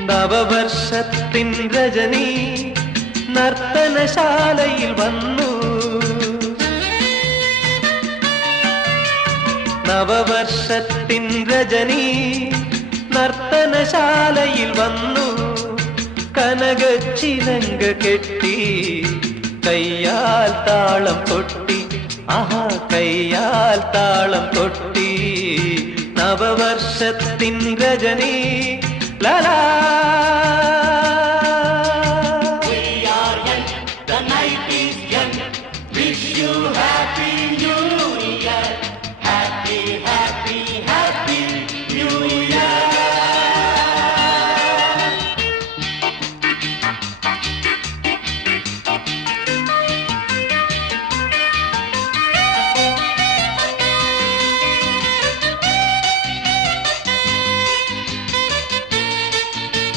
നവവർഷത്തിൻ രജനി നർത്തനശാലയിൽ വന്നു. നവവർഷത്തിൻ രജനി നർത്തനശാലയിൽ വന്നു. കനകച്ചിലങ്ക കെട്ടി കയ്യാൽ താളം കൊട്ടി. ആഹാ, കയ്യാൽ താളം കൊട്ടി. നവവർഷത്തിൻ രജനി ലാലാ